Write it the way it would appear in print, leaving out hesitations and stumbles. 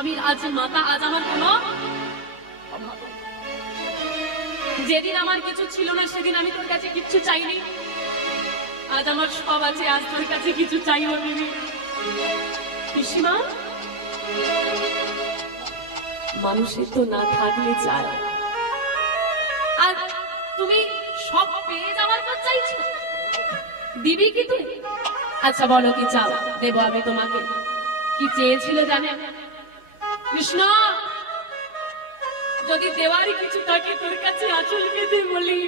আমি আজ মাতা, আজ আমার কোনো অভাব নেই। যেদিন আমার কিছু ছিল না সেদিন আমি তোর কাছে কিচ্ছু চাইনি, আজ আমার সব আছে, আজ তোর কাছে কিছু চাইও দিবি। পিসিমা, মানুষের তো না থাকলে চায়, আর তুমি সব পেয়ে যাওয়ার পর চাইছো, দিবি কি তুই? আচ্ছা বলো কি চাও, দেবো আমি তোমাকে। কি চেয়েছিল জানেন কৃষ্ণ? যদি দেওয়ারই কিছু থাকে তোর কাছে আঁচল পেতে বলি